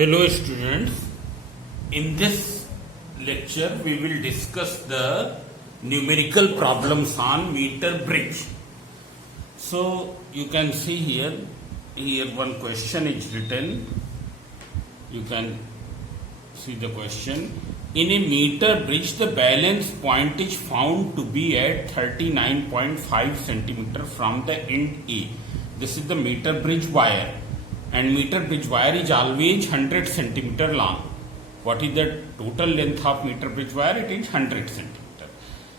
Hello students, in this lecture we will discuss the numerical problems on meter bridge. So you can see here one question is written. You can see the question. In a meter bridge the balance point is found to be at 39.5 centimeter from the end A. This is the meter bridge wire. And meter bridge wire is always 100 centimeter long. What is the total length of meter bridge wire? It is 100 centimeter.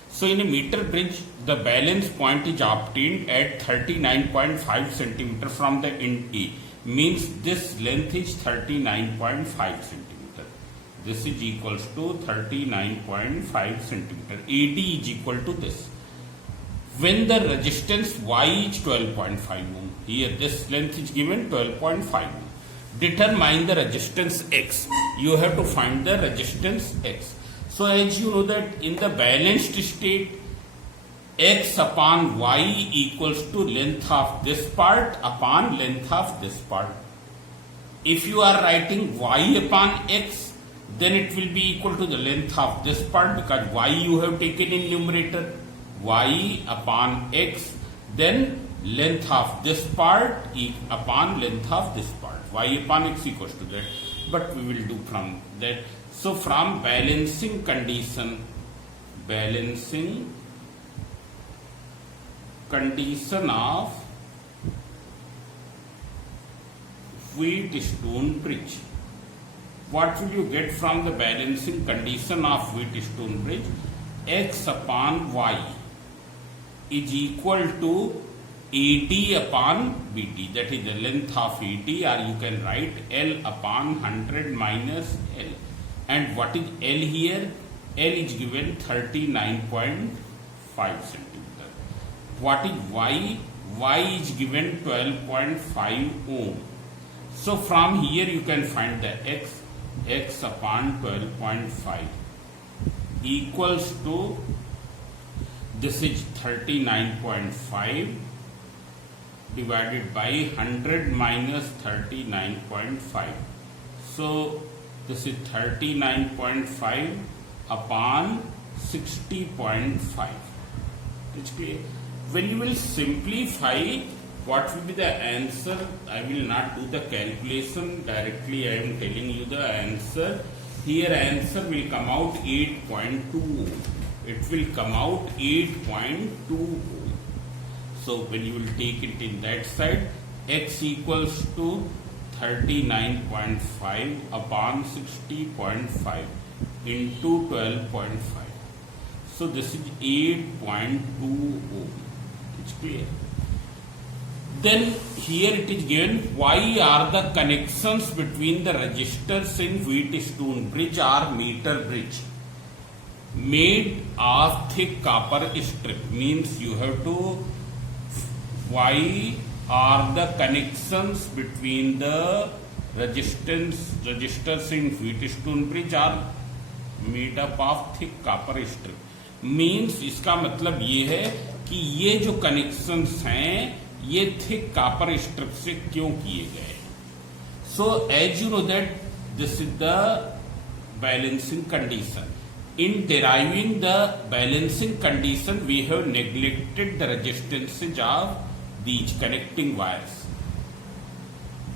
So in a meter bridge, the balance point is obtained at 39.5 centimeter from the end A. Means this length is 39.5 centimeter. This is equals to 39.5 centimeter. AD is equal to this. When the resistance Y is 12.5 ohm, here this length is given 12.5 ohm. Determine the resistance X. You have to find the resistance X. So as you know that in the balanced state, X upon Y equals to length of this part upon length of this part. If you are writing Y upon X, then it will be equal to the length of this part because Y you have taken in numerator. Y upon X, then length of this part upon length of this part. Y upon X equals to that. But we will do from that. So from balancing condition of Wheatstone bridge. What will you get from the balancing condition of Wheatstone bridge? X upon Y is equal to AD upon BD, that is the length of AD, or you can write L upon 100 minus L. And what is L here? L is given 39.5 centimeter. What is Y? Y is given 12.5 ohm. So from here you can find the X upon 12.5 equals to, this is 39.5 divided by 100 minus 39.5. So this is 39.5 upon 60.5. It's clear. When you will simplify, what will be the answer? I will not do the calculation directly. I am telling you the answer. Here answer will come out 8.2. It will come out 8.2. So when you will take it in that side, X equals to 39.5 upon 60.5 into 12.5. So this is 8.2 ohm. It's clear. Then here it is given, why are the connections between the resistors in Wheatstone bridge or meter bridge made of thick copper strip? Means you have to, why are the connections between the resistors in Wheatstone bridge are made up of thick copper strip? Means इसका मतलब ये है कि ये जो connections हैं ये thick copper strip से क्यों किए गए? So as you know that this is the balancing condition. In deriving the balancing condition we have neglected the resistances of these connecting wires.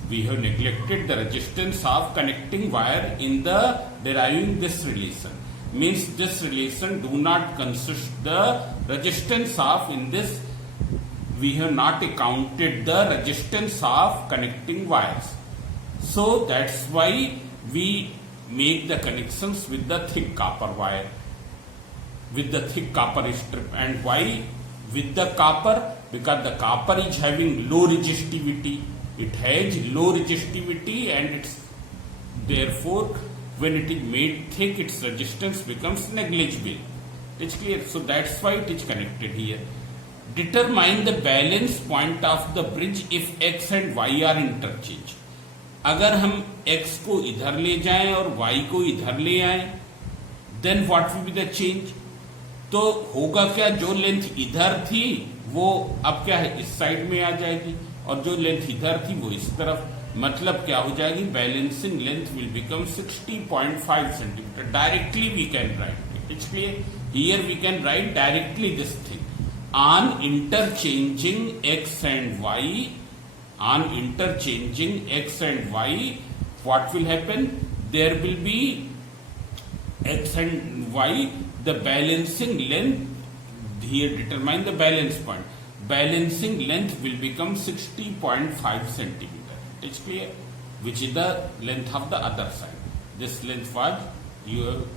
We have neglected the resistance of connecting wire in the deriving this relation. Means this relation do not consist the resistance of, in this we have not accounted the resistance of connecting wires. So that's why we make the connections with the thick copper wire, with the thick copper strip. And why with the copper? Because the copper is having low resistivity. It has low resistivity and it's therefore when it is made thick, its resistance becomes negligible. It's clear. So that's why it is connected here. Determine the balance point of the bridge if X and Y are interchanged. अगर हम X को इधर ले जाएं और Y को इधर ले आएं, then what will be the change? तो होगा क्या, जो लेंथ इधर थी वो अब क्या है, इस साइड में आ जाएगी, और जो लेंथ इधर थी वो इस तरफ. मतलब क्या हो जाएगी, balancing length will become 60.5 centimetre. Directly we can write it. इसलिए here we can write directly this thing. On interchanging x and y, what will happen? There will be x and y, the balancing length, here determine the balance point. Balancing length will become 60.5 centimeter. It is clear? Which is the length of the other side. This length was, you have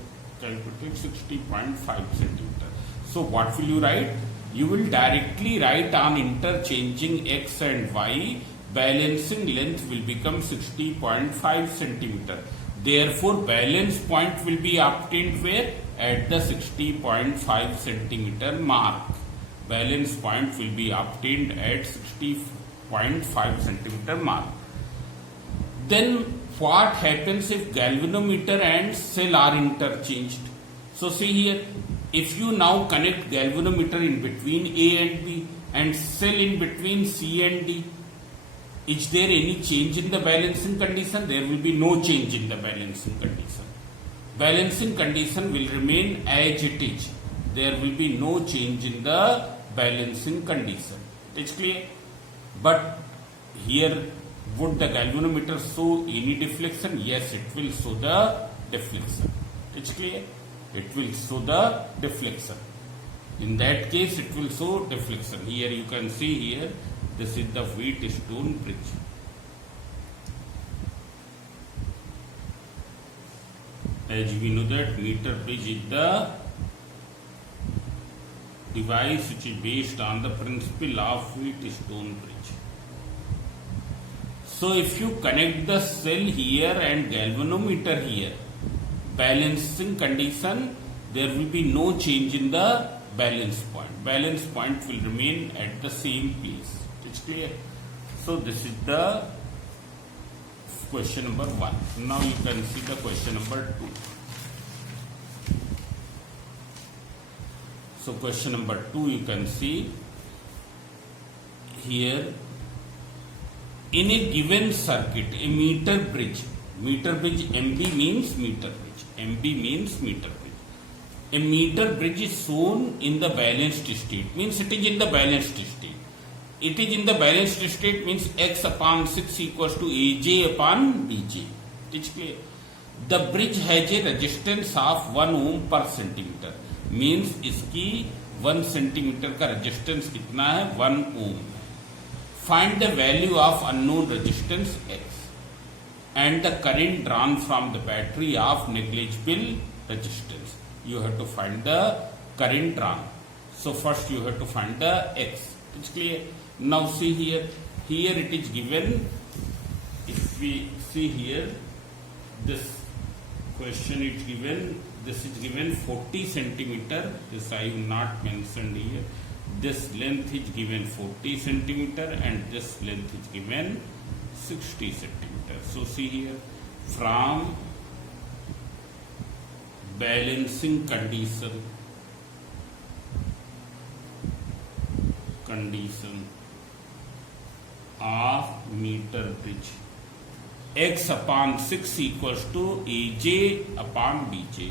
calculated 60.5 centimeter. So what will you write? You will directly write on interchanging x and y, balancing length will become 60.5 centimeter. Therefore, balance point will be obtained where? At the 60.5 centimeter mark. Balance point will be obtained at 60.5 centimeter mark. Then what happens if galvanometer and cell are interchanged? So see here, if you now connect galvanometer in between A and B and cell in between C and D, is there any change in the balancing condition? There will be no change in the balancing condition. Balancing condition will remain as it is. There will be no change in the balancing condition. It is clear? But here, would the galvanometer show any deflection? Yes, it will show the deflection. It is clear? It will show the deflection. In that case, it will show deflection. Here you can see here, this is the Wheatstone bridge. As we know that meter bridge is the device which is based on the principle of Wheatstone bridge. So if you connect the cell here and galvanometer here, balancing condition, there will be no change in the balance point. Balance point will remain at the same place. It's clear? So this is the question number 1. Now you can see the question number 2. So question number 2, you can see here, in a given circuit, a meter bridge MB means meter bridge. MB means meter bridge. A meter bridge is shown in the balanced state, means it is in the balanced state. It is in the balanced state means x upon 6 equals to AJ upon BJ. It is clear. The bridge has a resistance of 1 ohm per centimeter. Means इसकी 1 centimeter का resistance कितना है? 1 ohm. Find the value of unknown resistance x and the current drawn from the battery of negligible resistance. You have to find the current drawn. So first you have to find the x. It's clear. Now see here. Here it is given. If we see here, this question is given. This is given 40 centimeter. This I have not mentioned here. This length is given 40 centimeter and this length is given 60 centimeter. So see here, from balancing condition of meter bridge, x upon 6 equals to AJ upon BJ.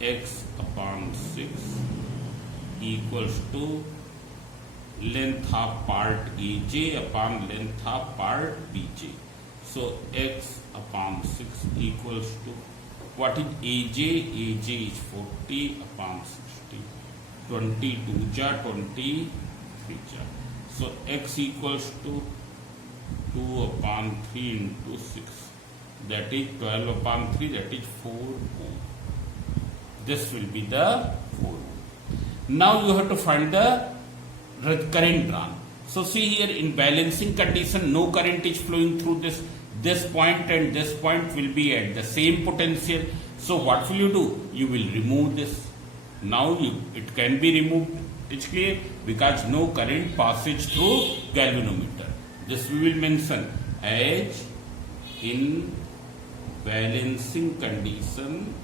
X upon 6 equals to length of part AJ upon length of part BJ. So x upon 6 equals to, what is AJ? AJ is 40 upon 60. 22 ja 23 ja. So x equals to 2 upon 3 into 6. That is 12 upon 3, that is 4 ohm. This will be the 4 ohm. Now you have to find the current drawn. So see here, in balancing condition, no current is flowing through this. This point and this point will be at the same potential. So what will you do? You will remove this. Now it can be removed. It's clear, because no current passes through galvanometer. This we will mention as in balancing condition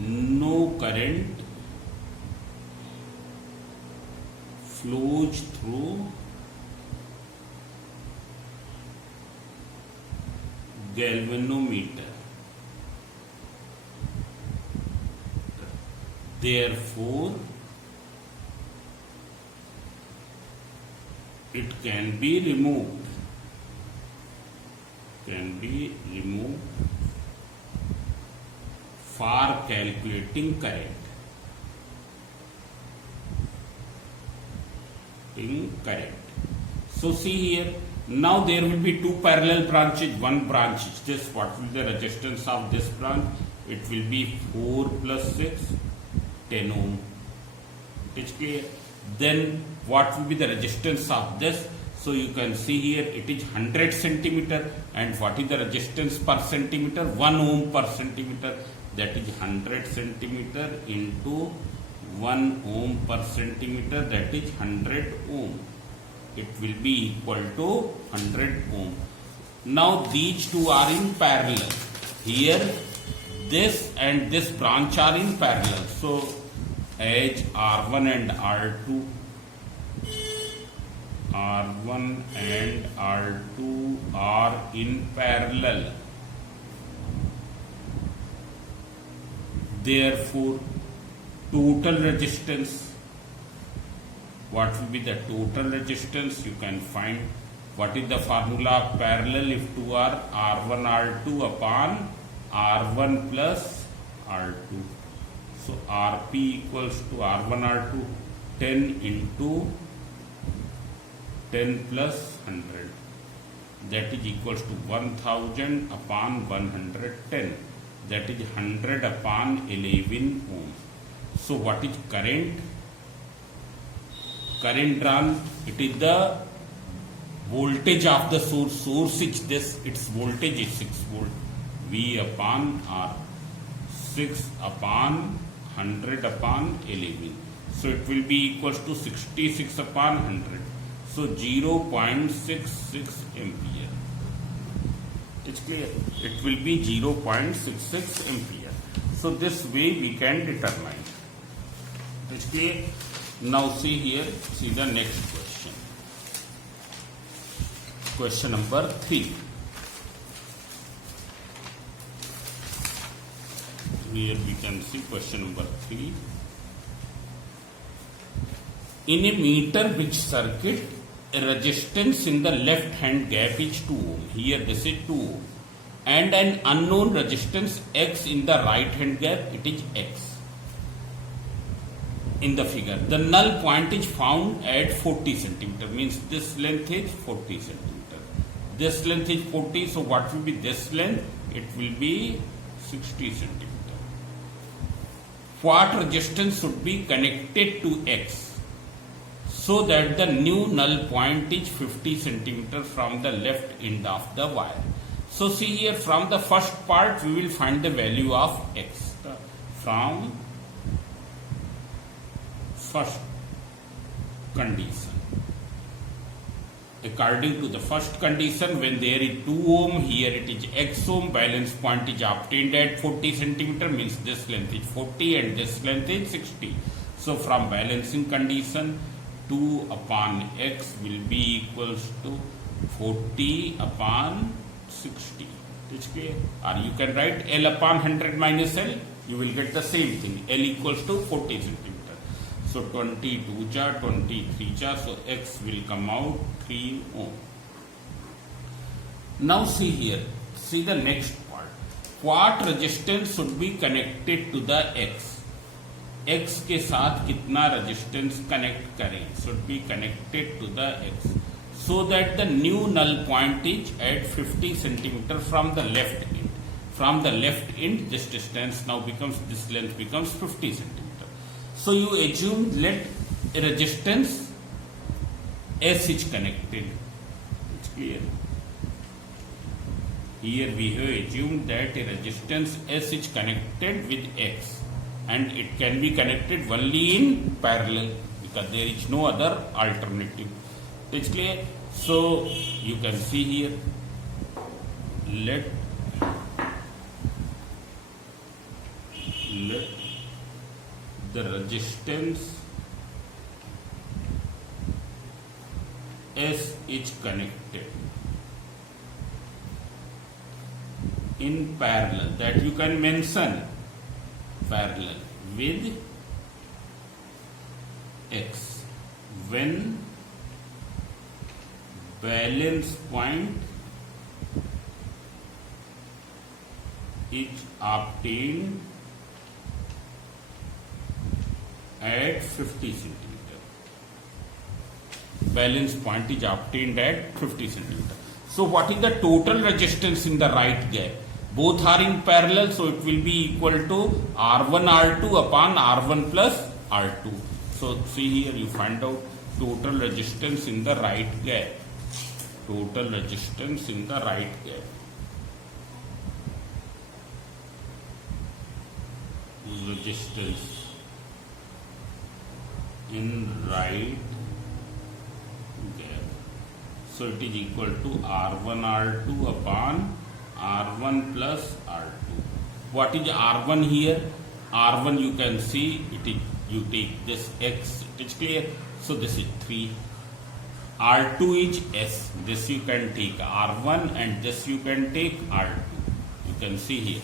no current flows through galvanometer. Therefore, it can be removed. For calculating current. So see here, now there will be two parallel branches. One branch is this. What will be the resistance of this branch? It will be 4 plus 6, 10 ohm. It is clear. Then what will be the resistance of this? So you can see here it is 100 centimeter, and what is the resistance per centimeter? 1 ohm per centimeter. That is 100 centimeter into 1 ohm per centimeter, that is 100 ohm. It will be equal to 100 ohm. Now these two are in parallel. Here this and this branch are in parallel. So as R1 and R2 are in parallel, therefore total resistance, what will be the total resistance? You can find. What is the formula of parallel? If two are R1 R2 upon R1 plus R2. So Rp equals to R1 R2 10 into 10 plus 100, that is equals to 1000 upon 110, that is 100 upon 11 ohm. So what is current? Current drawn, it is the voltage of the source. Source is this, its voltage is 6 volt. V upon R, 6 upon 100 upon 11. So it will be equals to 66 upon 100. So 0.66 ampere. It's clear. It will be 0.66 ampere. So this way we can determine. It's clear. Now see here, see the next question. Question number 3. Here we can see question number 3. In a meter bridge circuit, a resistance in the left hand gap is 2 ohm. Here this is 2 ohm. And an unknown resistance X in the right hand gap, it is X. In the figure, the null point is found at 40 centimeter, means this length is 40 centimeter. This length is 40, so what will be this length? It will be 60 centimeter. What resistance should be connected to X so that the new null point is 50 centimeter from the left end of the wire? So see here, from the first part we will find the value of X. From first condition, according to the first condition, when there is 2 ohm, here it is X ohm, balance point is obtained at 40 centimeter, means this length is 40 and this length is 60. So from balancing condition, 2 upon X will be equals to 40 upon 60. It's clear? Or you can write L upon 100 minus L, you will get the same thing. L equals to 40 centimeter. So 22 cha, 23 cha, so X will come out 3 ohm. Now see here, see the next part. What resistance should be connected to the X? X के साथ कितना resistance connect करें? Should be connected to the X. So that the new null point is at 50 centimeter from the left end. From the left end, this distance now becomes, this length becomes 50 centimeter. So you assume let a resistance S is connected. It's clear. Here we have assumed that a resistance S is connected with X, and it can be connected only in parallel because there is no other alternative. It's clear. So you can see here, let the resistance S is connected in parallel, that you can mention parallel with X when balance point is obtained at 50 centimeter. Balance point is obtained at 50 centimeter. So what is the total resistance in the right gap? Both are in parallel, so it will be equal to R1 R2 upon R1 plus R2. So see here, you find out total resistance in the right gap. Total resistance in the right gap. Resistance in right gap. So it is equal to R1 R2 upon R1 plus R2. What is R1 here? R1 you can see, it is, you take this X, it is clear. So this is 3. R2 is S. This you can take R1 and this you can take R2. You can see here.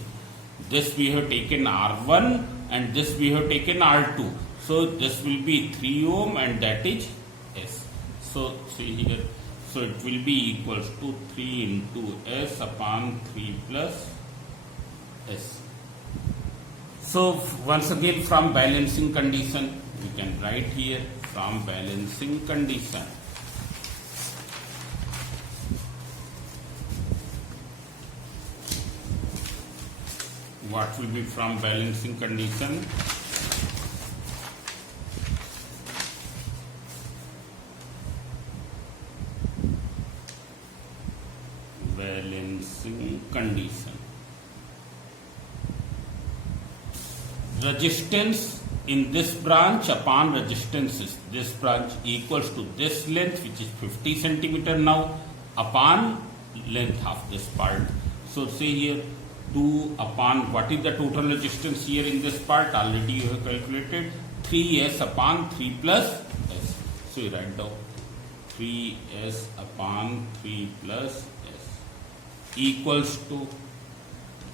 This we have taken R1 and this we have taken R2. So this will be 3 ohm and that is S. So see here. So it will be equals to 3 into S upon 3 plus S. So once again from balancing condition, we can write here from balancing condition. What will be from balancing condition? Balancing condition. Resistance in this branch upon resistance in this branch equals to this length, which is 50 centimeter now, upon length of this part. So see here, 2 upon what is the total resistance here in this part? Already you have calculated 3S upon 3 plus S. So you write down 3S upon 3 plus S equals to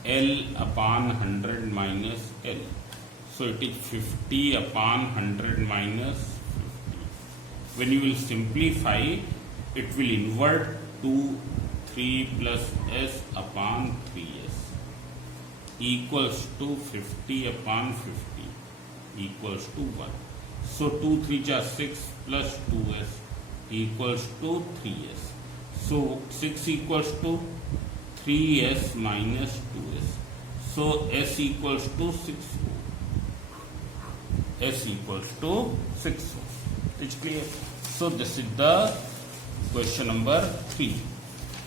L upon 100 minus L. So it is 50 upon 100 minus 50. When you will simplify, it will invert to 3 plus S upon 3S equals to 50 upon 50 equals to 1. So 2 3 are 6 plus 2S equals to 3S. So 6 equals to 3S minus 2S. So S equals to 6 ohm. S equals to 6 ohm. It's clear. So this is the question number 3.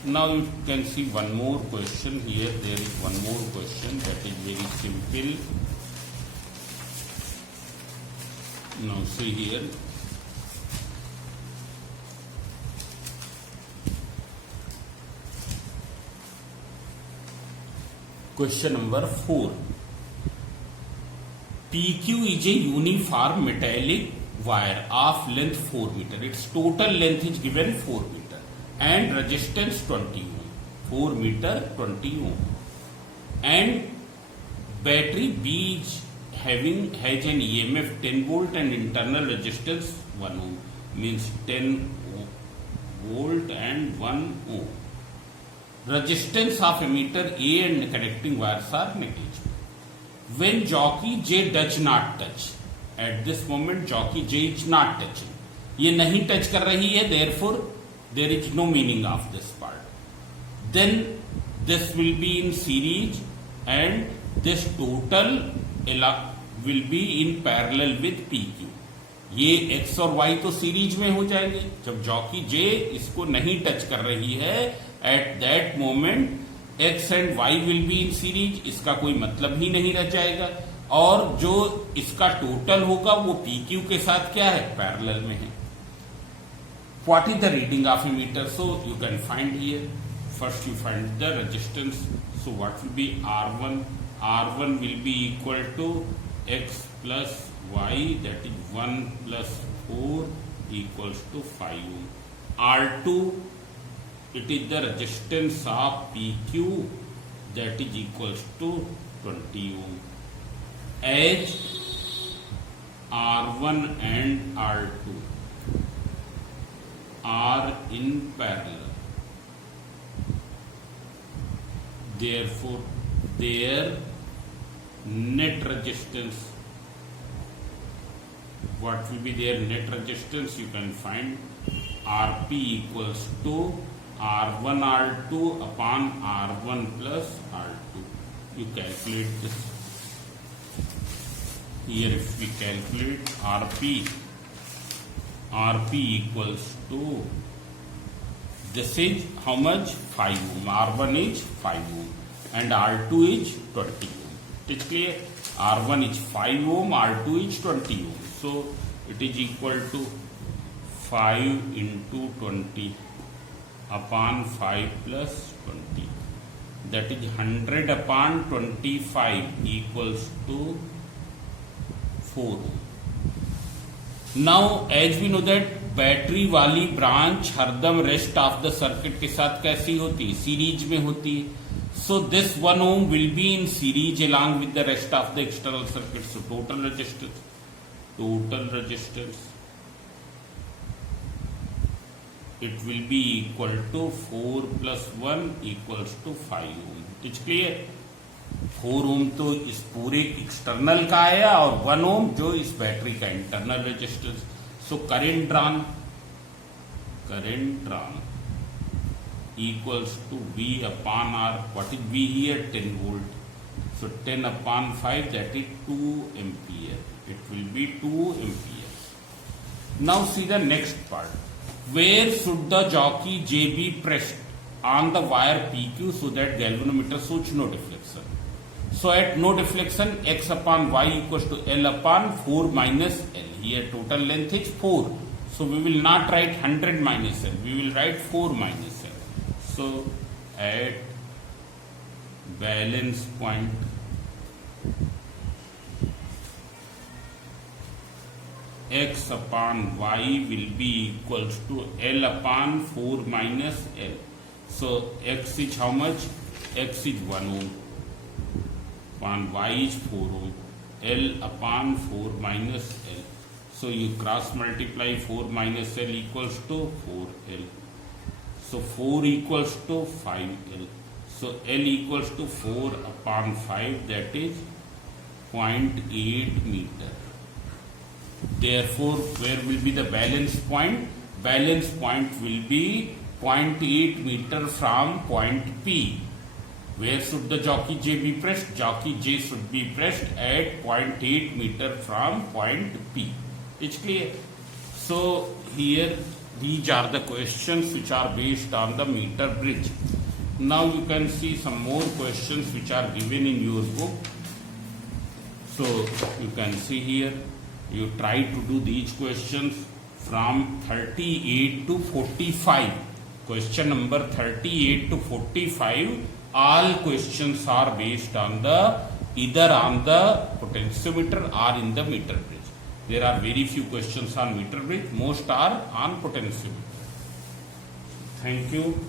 Now you can see one more question here. There is one more question that is very simple. Now see here. Question number 4. PQ is a uniform metallic wire of length 4 meter. Its total length is given 4 meter and resistance 20 ohm. 4 meter 20 ohm. And battery B is has an EMF 10 volt and internal resistance 1 ohm. Means 10 volt and 1 ohm. Resistance of emitter A and connecting wires are negligible. When jockey J does not touch, at this moment jockey J is not touching. ये नहीं touch कर रही है, therefore there is no meaning of this part. Then this will be in series and this total will be in parallel with PQ. ये X और Y तो series में हो जाएंगे. जब जॉकी J इसको नहीं टच कर रही है, at that moment X and Y will be in series. इसका कोई मतलब ही नहीं रह जाएगा. और जो इसका टोटल होगा वो PQ के साथ क्या है, पैरेलल में है. What is the reading of emitter? So you can find here. First you find the resistance. So what will be R1? R1 will be equal to X plus Y, that is 1 plus 4 equals to 5 ohm. R2, it is the resistance of PQ, that is equals to 20 ohm. As R1 and R2 are in parallel, therefore their net resistance, what will be their net resistance? You can find Rp equals to R1 R2 upon R1 plus R2. You calculate this. Here if we calculate Rp equals to, this is how much? 5 ohm. R1 is 5 ohm and R2 is 20 ohm. It is clear? R1 is 5 ohm, R2 is 20 ohm. So it is equal to 5 into 20 upon 5 plus 20. That is 100 upon 25 equals to 4. Now as we know that battery वाली branch हरदम rest of the circuit के साथ कैसी होती है? Series में होती है. So this 1 ohm will be in series along with the rest of the external circuit. So total resistance it will be equal to 4 plus 1 equals to 5 ohm. It's clear? 4 ohm तो इस पूरे external का आया और 1 ohm जो इस battery का internal resistance. So current drawn equals to V upon R. What is V here? 10 volt. So 10 upon 5, that is 2 ampere. It will be 2 amperes. Now see the next part. Where should the jockey J be pressed on the wire PQ so that galvanometer shows no deflection? So at no deflection, X upon Y equals to L upon 4 minus L. Here total length is 4. So we will not write 100 minus L. We will write 4 minus L. So at balance point, X upon Y will be equals to L upon 4 minus L. So X is how much? X is 1 ohm upon Y is 4 ohm. L upon 4 minus L. So you cross multiply 4 minus L equals to 4L. So 4 equals to 5L. So L equals to 4 upon 5, that is 0.8 meter. Therefore, where will be the balance point? Balance point will be 0.8 meter from point P. Where should the jockey J be pressed? Jockey J should be pressed at 0.8 meter from point P. It's clear? So here these are the questions which are based on the meter bridge. Now you can see some more questions which are given in your book. So you can see here, you try to do these questions from 38 to 45. Question number 38 to 45, all questions are based on the either on the potentiometer or in the meter bridge. There are very few questions on meter bridge, most are on potentiometer. Thank you.